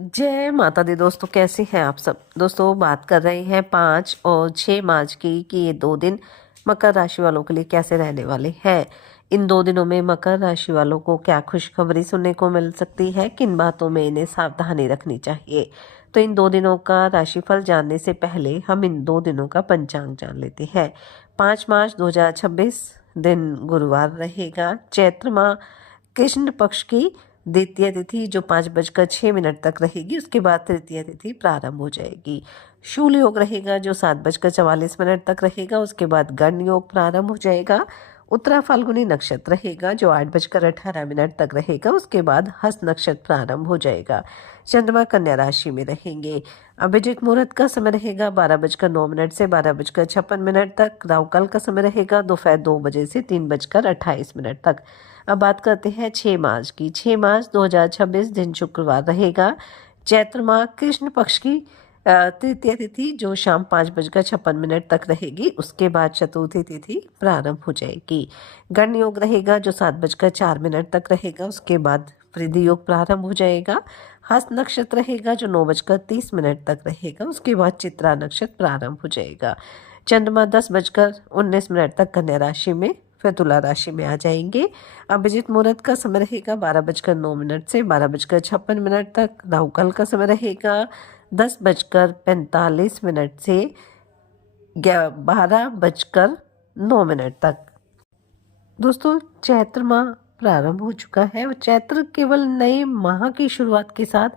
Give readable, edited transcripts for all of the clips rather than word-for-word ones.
जय माता दी दोस्तों, कैसे हैं आप सब। दोस्तों बात कर रहे हैं 5 और 6 मार्च की कि ये 2 दिन मकर राशि वालों के लिए कैसे रहने वाले हैं। इन 2 दिनों में मकर राशि वालों को क्या खुशखबरी सुनने को मिल सकती है, किन बातों में इन्हें सावधानी रखनी चाहिए। तो इन 2 दिनों का राशिफल जानने से पहले हम इन 2 दिनों का पंचांग जान लेते हैं। 5 मार्च 2026 दिन गुरुवार रहेगा। चैत्र माह कृष्ण पक्ष की द्वितीय तिथि जो 5:06 तक रहेगी, उसके बाद तृतीय तिथि प्रारंभ हो जाएगी। शूल योग रहेगा जो 7:44 तक रहेगा, उसके बाद गण योग प्रारंभ हो जाएगा। उत्तरा फाल्गुनी नक्षत्र रहेगा जो 8:18 तक रहेगा, उसके बाद हस्त नक्षत्र प्रारंभ हो जाएगा। चंद्रमा कन्या राशि में रहेंगे। अभिजीत मुहूर्त का समय रहेगा 12:09 से 12:56 तक। राहुकाल का समय रहेगा दोपहर 2 बजे से 3:28 तक। अब बात करते हैं 6 मार्च की। 6 मार्च 2026 दिन शुक्रवार रहेगा। चैत्र माह कृष्ण पक्ष की तृतीय तिथि जो शाम 5:56 तक रहेगी, उसके बाद चतुर्थी तिथि प्रारंभ हो जाएगी। गण योग रहेगा जो 7:04 तक रहेगा, उसके बाद वृद्धि योग प्रारंभ हो जाएगा। हस्त नक्षत्र रहेगा जो 9:30 तक रहेगा, उसके बाद चित्रा नक्षत्र प्रारंभ हो जाएगा। चंद्रमा 10:19 तक कन्या राशि में फिर तुला राशि में आ जाएंगे। अभिजीत मुहूर्त का समय रहेगा 12:09 से 12:56 तक। राहुकाल का समय रहेगा 10:45 से 12:09 तक। दोस्तों चैत्र माह प्रारंभ हो चुका है और चैत्र केवल नए माह की शुरुआत के साथ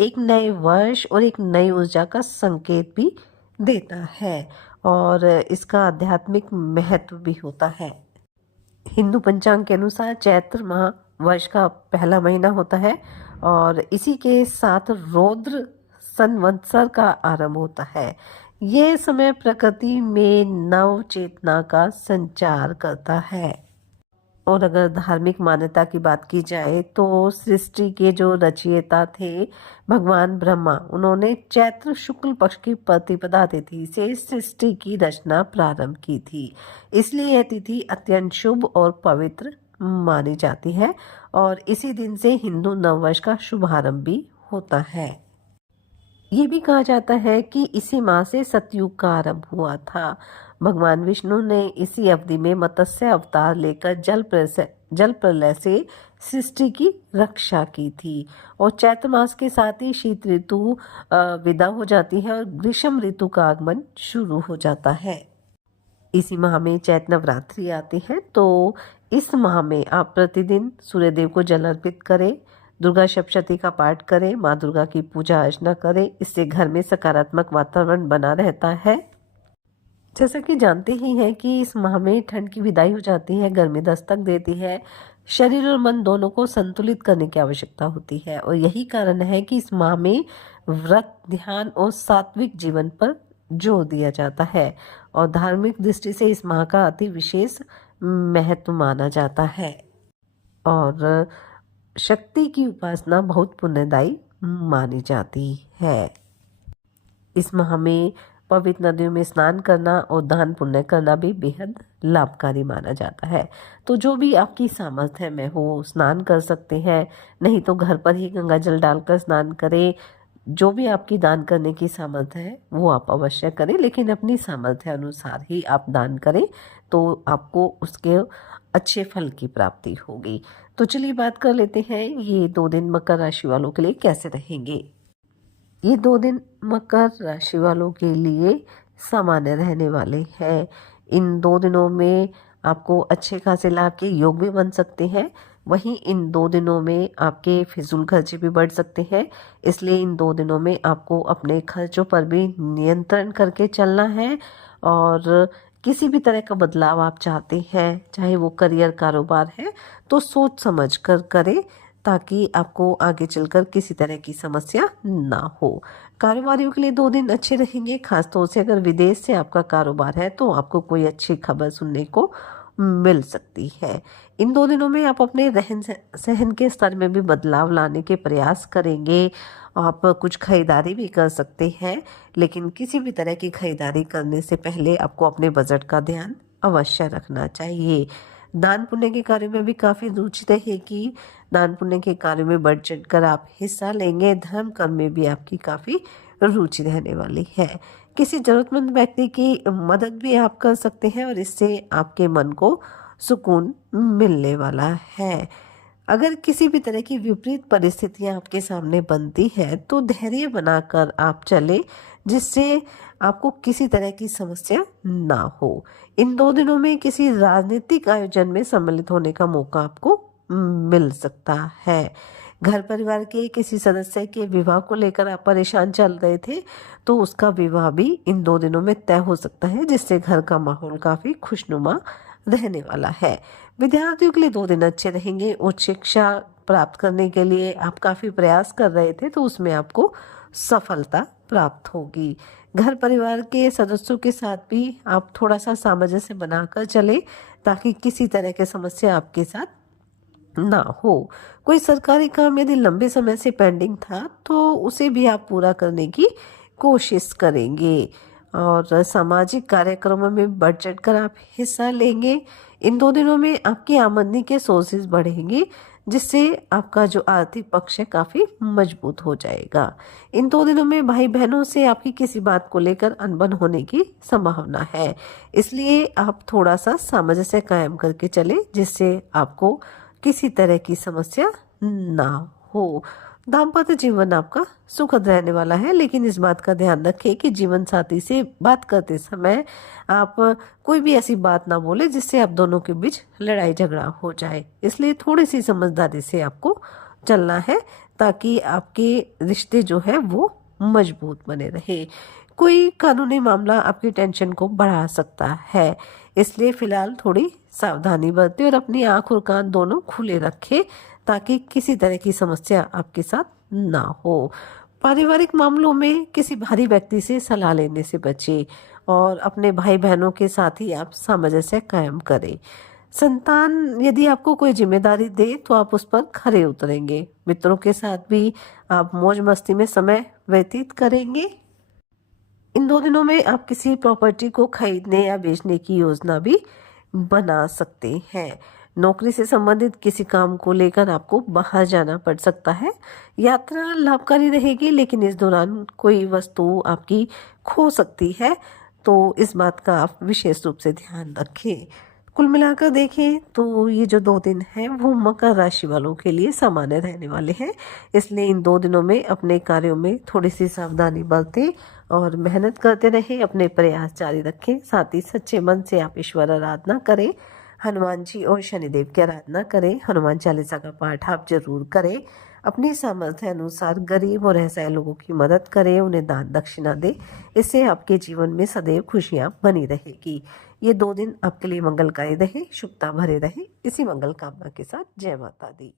एक नए वर्ष और एक नई ऊर्जा का संकेत भी देता है और इसका आध्यात्मिक महत्व भी होता है। हिंदू पंचांग के अनुसार चैत्र माह वर्ष का पहला महीना होता है और इसी के साथ रौद्र संवत्सर का आरंभ होता है। यह समय प्रकृति में नव चेतना का संचार करता है। और अगर धार्मिक मान्यता की बात की जाए तो सृष्टि के जो रचयिता थे भगवान ब्रह्मा, उन्होंने चैत्र शुक्ल पक्ष की प्रतिपदा तिथि से सृष्टि की रचना प्रारंभ की थी। इसलिए यह तिथि अत्यंत शुभ और पवित्र मानी जाती है और इसी दिन से हिंदू नववर्ष का शुभारंभ भी होता है। ये भी कहा जाता है कि इसी माह से सतयुग का आरंभ हुआ था। भगवान विष्णु ने इसी अवधि में मत्स्य अवतार लेकर जल प्रलय से सृष्टि की रक्षा की थी और चैत्र मास के साथ ही शीत ऋतु विदा हो जाती है और ग्रीष्म ऋतु का आगमन शुरू हो जाता है। इसी माह में चैत्र नवरात्रि आती है, तो इस माह में आप प्रतिदिन सूर्यदेव को जल अर्पित करें, दुर्गा सप्तशती का पाठ करें, माँ दुर्गा की पूजा अर्चना करें। इससे घर में सकारात्मक वातावरण बना रहता है। जैसा कि जानते ही हैं कि इस माह में ठंड की विदाई हो जाती है, गर्मी दस्तक देती है, शरीर और मन दोनों को संतुलित करने की आवश्यकता होती है और यही कारण है कि इस माह में व्रत, ध्यान और सात्विक जीवन पर जोर दिया जाता है और धार्मिक दृष्टि से इस माह का अति विशेष महत्व माना जाता है और शक्ति की उपासना बहुत पुण्यदायी मानी जाती है। इस माह में पवित्र नदियों में स्नान करना और दान पुण्य करना भी बेहद लाभकारी माना जाता है। तो जो भी आपकी सामर्थ्य में हो स्नान कर सकते हैं, नहीं तो घर पर ही गंगा जल डालकर स्नान करें। जो भी आपकी दान करने की सामर्थ्य है वो आप अवश्य करें, लेकिन अपनी सामर्थ्य अनुसार ही आप दान करें तो आपको उसके अच्छे फल की प्राप्ति होगी। तो चलिए बात कर लेते हैं ये 2 दिन मकर राशि वालों के लिए कैसे रहेंगे। ये 2 दिन मकर राशि वालों के लिए सामान्य रहने वाले हैं। इन 2 दिनों में आपको अच्छे खासे लाभ के योग भी बन सकते हैं। वहीं इन 2 दिनों में आपके फिजूल खर्चे भी बढ़ सकते हैं, इसलिए इन 2 दिनों में आपको अपने खर्चों पर भी नियंत्रण करके चलना है और किसी भी तरह का बदलाव आप चाहते हैं, चाहे वो करियर कारोबार है, तो सोच समझ कर करें ताकि आपको आगे चलकर किसी तरह की समस्या ना हो। कारोबारियों के लिए 2 दिन अच्छे रहेंगे, खासतौर से अगर विदेश से आपका कारोबार है तो आपको कोई अच्छी खबर सुनने को मिल सकती है। इन 2 दिनों में आप अपने रहन सहन के स्तर में भी बदलाव लाने के प्रयास करेंगे। आप कुछ खरीदारी भी कर सकते हैं, लेकिन किसी भी तरह की खरीदारी करने से पहले आपको अपने बजट का ध्यान अवश्य रखना चाहिए। दान पुण्य के कार्यों में भी काफ़ी रुचि रहेगी। दान पुण्य के कार्यों में बढ़ चढ़ कर आप हिस्सा लेंगे। धर्म कर्म में भी आपकी काफ़ी रुचि रहने वाली है। किसी ज़रूरतमंद व्यक्ति की मदद भी आप कर सकते हैं और इससे आपके मन को सुकून मिलने वाला है। अगर किसी भी तरह की विपरीत परिस्थितियां आपके सामने बनती है तो धैर्य बनाकर आप चले, जिससे आपको किसी तरह की समस्या ना हो। इन 2 दिनों में किसी राजनीतिक आयोजन में सम्मिलित होने का मौका आपको मिल सकता है। घर परिवार के किसी सदस्य के विवाह को लेकर आप परेशान चल रहे थे, तो उसका विवाह भी इन 2 दिनों में तय हो सकता है, जिससे घर का माहौल काफ़ी खुशनुमा रहने वाला है। विद्यार्थियों के लिए 2 दिन अच्छे रहेंगे। उच्च शिक्षा प्राप्त करने के लिए आप काफ़ी प्रयास कर रहे थे, तो उसमें आपको सफलता प्राप्त होगी। घर परिवार के सदस्यों के साथ भी आप थोड़ा सा सामंजस्य बनाकर चले, ताकि किसी तरह की समस्या आपके साथ ना हो। कोई सरकारी काम यदि लंबे समय से पेंडिंग था, तो उसे भी आप पूरा करने की कोशिश करेंगे और सामाजिक कार्यक्रमों में बढ़ चढ़ कर आप हिस्सा लेंगे। इन 2 दिनों में आपकी आमदनी के सोर्सेज बढ़ेंगे, जिससे आपका जो आर्थिक पक्ष है काफ़ी मजबूत हो जाएगा। इन 2 दिनों में भाई बहनों से आपकी किसी बात को लेकर अनबन होने की संभावना है, इसलिए आप थोड़ा सा सामंजस्य कायम करके चले, जिससे आपको किसी तरह की समस्या ना हो। दाम्पत्य जीवन आपका सुखद रहने वाला है, लेकिन इस बात का ध्यान रखें कि जीवन साथी से बात करते समय आप कोई भी ऐसी बात ना बोले जिससे आप दोनों के बीच लड़ाई झगड़ा हो जाए। इसलिए थोड़ी सी समझदारी से आपको चलना है, ताकि आपके रिश्ते जो है वो मजबूत बने रहे। कोई कानूनी मामला आपकी टेंशन को बढ़ा सकता है, इसलिए फिलहाल थोड़ी सावधानी बरतें और अपनी आंख और कान दोनों खुले रखें, ताकि किसी तरह की समस्या आपके साथ ना हो। पारिवारिक मामलों में किसी भारी व्यक्ति से सलाह लेने से बचें और अपने भाई बहनों के साथ ही आप सामंजस्य कायम करें। संतान यदि आपको कोई जिम्मेदारी दे तो आप उस पर खरे उतरेंगे। मित्रों के साथ भी आप मौज मस्ती में समय व्यतीत करेंगे। इन 2 दिनों में आप किसी प्रॉपर्टी को खरीदने या बेचने की योजना भी बना सकते हैं। नौकरी से संबंधित किसी काम को लेकर आपको बाहर जाना पड़ सकता है। यात्रा लाभकारी रहेगी, लेकिन इस दौरान कोई वस्तु आपकी खो सकती है, तो इस बात का आप विशेष रूप से ध्यान रखें। कुल मिलाकर देखें तो ये जो 2 दिन हैं वो मकर राशि वालों के लिए सामान्य रहने वाले हैं, इसलिए इन 2 दिनों में अपने कार्यों में थोड़ी सी सावधानी बरतें और मेहनत करते रहें, अपने प्रयास जारी रखें। साथ ही सच्चे मन से आप ईश्वर आराधना करें, हनुमान जी और शनिदेव की आराधना करें। हनुमान चालीसा का पाठ आप जरूर करें। अपनी सामर्थ्य अनुसार गरीब और असहाय लोगों की मदद करें, उन्हें दान दक्षिणा दें। इससे आपके जीवन में सदैव खुशियां बनी रहेगी। ये 2 दिन आपके लिए मंगलकारी रहे, शुभता भरे रहे। इसी मंगल कामना के साथ जय माता दी।